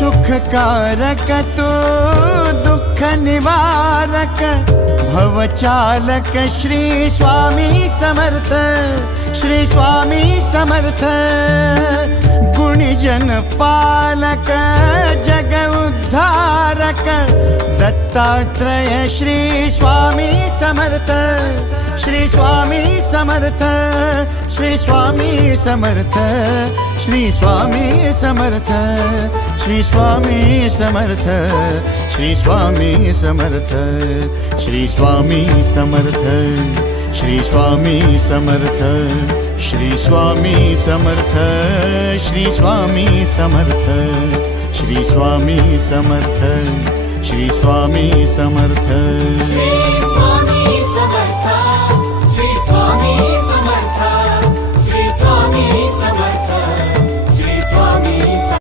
सुखकारक तू दुःख निवारक भवचालक श्री स्वामी समर्थ, श्री स्वामी समर्थ। गुणीजन पालक जग उद्धारक दत्तात्रेय श्री स्वामी समर्थ, श्री स्वामी समर्थ, श्री स्वामी समर्थ, श्री स्वामी समर्थ, श्री स्वामी समर्थ, श्री स्वामी समर्थ, श्री स्वामी समर्थ, श्री स्वामी समर्थ, श्री स्वामी समर्थ, श्री स्वामी समर्थ, श्री स्वामी समर्थ, श्री स्वामी समर्थ।